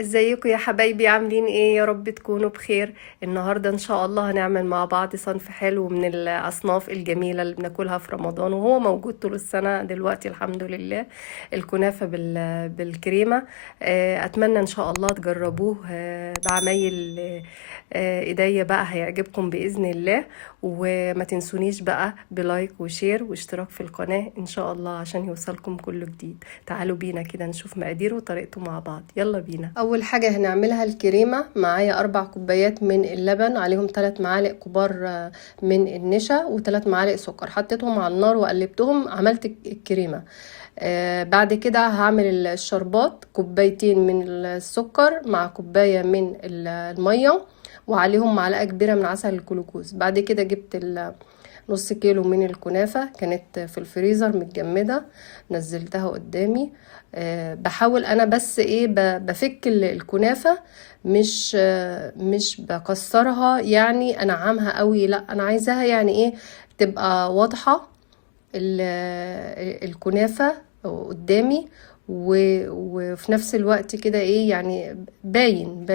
ازيكم يا حبايبي؟ عاملين ايه؟ يا رب تكونوا بخير. النهارده ان شاء الله هنعمل مع بعض صنف حلو من الاصناف الجميله اللي بناكلها في رمضان، وهو موجود طول السنه دلوقتي الحمد لله. الكنافه بالكريمه. اتمنى ان شاء الله تجربوه بعمايل ايديا بقى، هيعجبكم باذن الله. وما تنسونيش بقى بلايك وشير واشتراك في القناه ان شاء الله عشان يوصلكم كل جديد. تعالوا بينا كده نشوف مقاديره وطريقته مع بعض، يلا بينا. اول حاجة هنعملها الكريمة. معايا 4 كوبايات من اللبن، عليهم 3 معالق كبار من النشا و3 معالق سكر. حطيتهم على النار وقلبتهم، عملت الكريمة. بعد كده هعمل الشربات. 2 كوبايات من السكر مع كوباية من المية، وعليهم معلقة كبيرة من عسل الجلوكوز. بعد كده جبت نص كيلو من الكنافة، كانت في الفريزر متجمدة، نزلتها قدامي. بحاول انا بس ايه بفك الكنافة، مش بكسرها يعني انعمها قوي، لا انا عايزاها يعني ايه، تبقى واضحة الكنافة قدامي، وفي نفس الوقت كده ايه يعني باين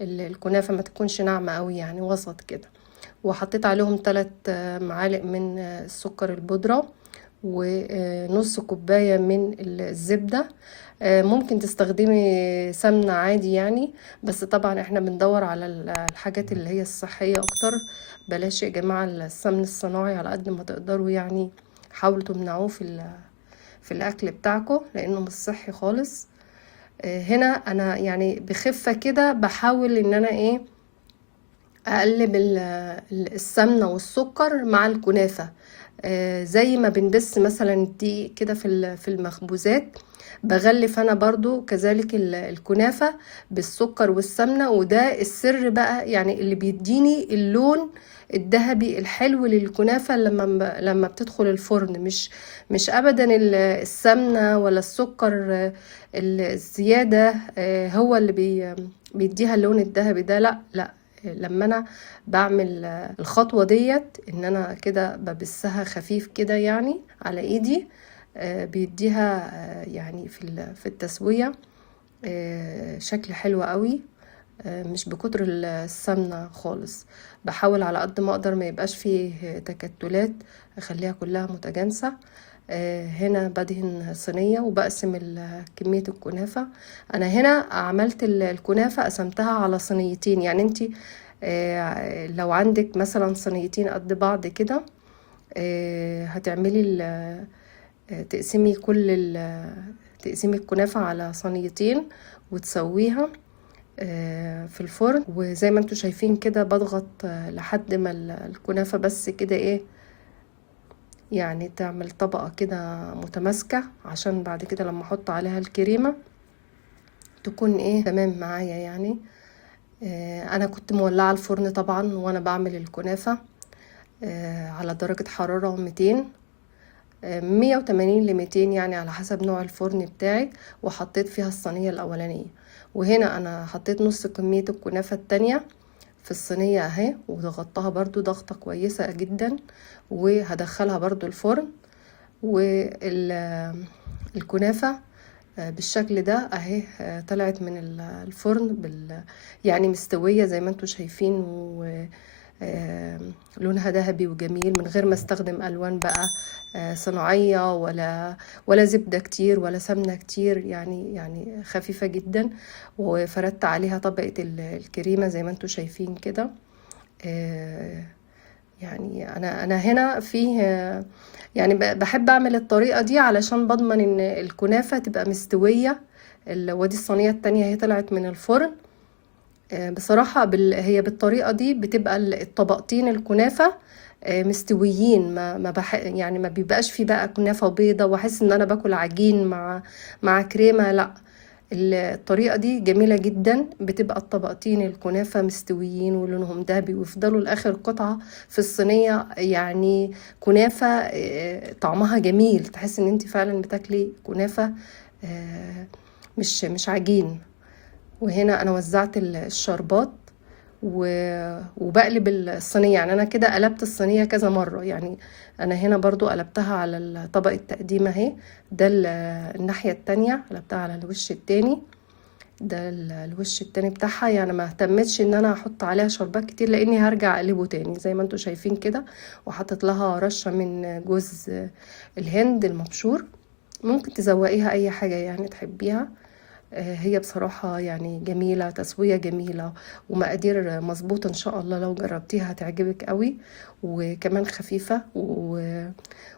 الكنافة ما تكونش ناعمة قوي، يعني وسط كده. وحطيت عليهم 3 معالق من السكر البودرة، ونص كوباية من الزبدة. ممكن تستخدمي سمنة عادي يعني، بس طبعا احنا بندور على الحاجات اللي هي الصحية اكتر. بلاش يا جماعة السمن الصناعي على قد ما تقدروا يعني. حاولوا تمنعوه في الاكل بتاعكم لانه مش صحي خالص. هنا انا يعني بخفة كده بحاول ان انا ايه اقلب السمنه والسكر مع الكنافه. زي ما بندس مثلا الدقيق كده في المخبوزات، بغلف انا برضو كذلك الكنافه بالسكر والسمنه. وده السر بقى يعني اللي بيديني اللون الذهبي الحلو للكنافه لما بتدخل الفرن. مش ابدا السمنه ولا السكر الزياده هو اللي بيديها اللون الذهبي ده، لا لا. لما انا بعمل الخطوة ديت، ان انا كده ببسها خفيف كده يعني على ايدي، بيديها يعني في التسوية شكل حلو قوي. مش بكتر السمنة خالص. بحاول على قد ما اقدر ما يبقاش فيه تكتلات، اخليها كلها متجانسة. هنا بدهن صينية وبقسم كمية الكنافة. انا هنا عملت الكنافة قسمتها على صينيتين، يعني انتي لو عندك مثلا صينيتين قد بعض كده، هتعملي تقسمي تقسمي الكنافة على صينيتين وتسويها في الفرن. وزي ما انتوا شايفين كده بضغط لحد ما الكنافة بس كده ايه، يعني تعمل طبقة كده متماسكة، عشان بعد كده لما احط عليها الكريمة تكون ايه تمام معايا يعني. انا كنت مولعة الفرن طبعا وانا بعمل الكنافة على درجة حرارة 200، 180 ل200 يعني على حسب نوع الفرن بتاعك. وحطيت فيها الصينية الأولانية، وهنا أنا حطيت نص كمية الكنافة التانية في الصينية اهي، وضغطتها برضو ضغطة كويسة جدا، وهدخلها برضو الفرن. والكنافة بالشكل ده اهي طلعت من الفرن يعني مستوية زي ما انتوا شايفين، لونها ذهبي وجميل من غير ما استخدم الوان بقى صناعية ولا زبدة كتير ولا سمنة كتير، يعني خفيفة جدا. وفردت عليها طبقة الكريمة زي ما انتوا شايفين كده. يعني انا هنا فيه يعني بحب اعمل الطريقة دي علشان بضمن ان الكنافة تبقى مستوية. ودي الصينية التانية هي طلعت من الفرن. بصراحة هي بالطريقة دي بتبقى الطبقتين الكنافة مستويين. يعني ما بيبقاش في بقى كنافة بيضة واحس ان انا باكل عجين مع كريمة، لا. الطريقة دي جميلة جدا، بتبقى الطبقتين الكنافة مستويين ولونهم ذهبي، ويفضلوا لآخر قطعة في الصينية يعني كنافة طعمها جميل، تحس ان انت فعلا بتاكلي كنافة مش عجين. وهنا انا وزعت الشربات وبقلب الصينية، يعني انا كده قلبت الصينية كذا مرة يعني. انا هنا برضو قلبتها على طبق التقديم اهي، ده الناحية التانية قلبتها على الوش التاني. ده الوش التاني بتاعها. يعني ما اهتمتش ان انا احط عليها شربات كتير لاني هرجع اقلبه تاني زي ما انتوا شايفين كده. وحطت لها رشة من جوز الهند المبشور، ممكن تزوقيها اي حاجة يعني تحبيها. هي بصراحة يعني جميلة، تسوية جميلة ومقادير مظبوطة ان شاء الله. لو جربتيها هتعجبك قوي، وكمان خفيفة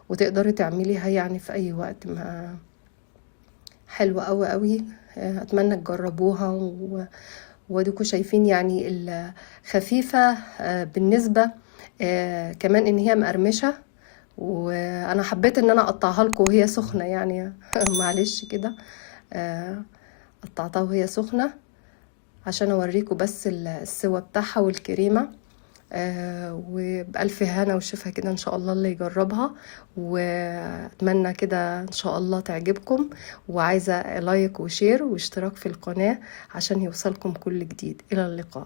وتقدري تعمليها يعني في اي وقت. ما حلوة قوي قوي. اتمنى تجربوها وديكوا شايفين يعني الخفيفة. بالنسبة كمان ان هي مقرمشة، وانا حبيت ان انا اقطعها لكم وهي سخنة يعني معلش كده. آه، قطعتها وهي سخنة عشان اوريكم بس السوا بتاعها والكريمة. وبألف هنا وشفا كده ان شاء الله اللي يجربها. واتمنى كده ان شاء الله تعجبكم، وعايزة لايك وشير واشتراك في القناة عشان يوصلكم كل جديد. الى اللقاء.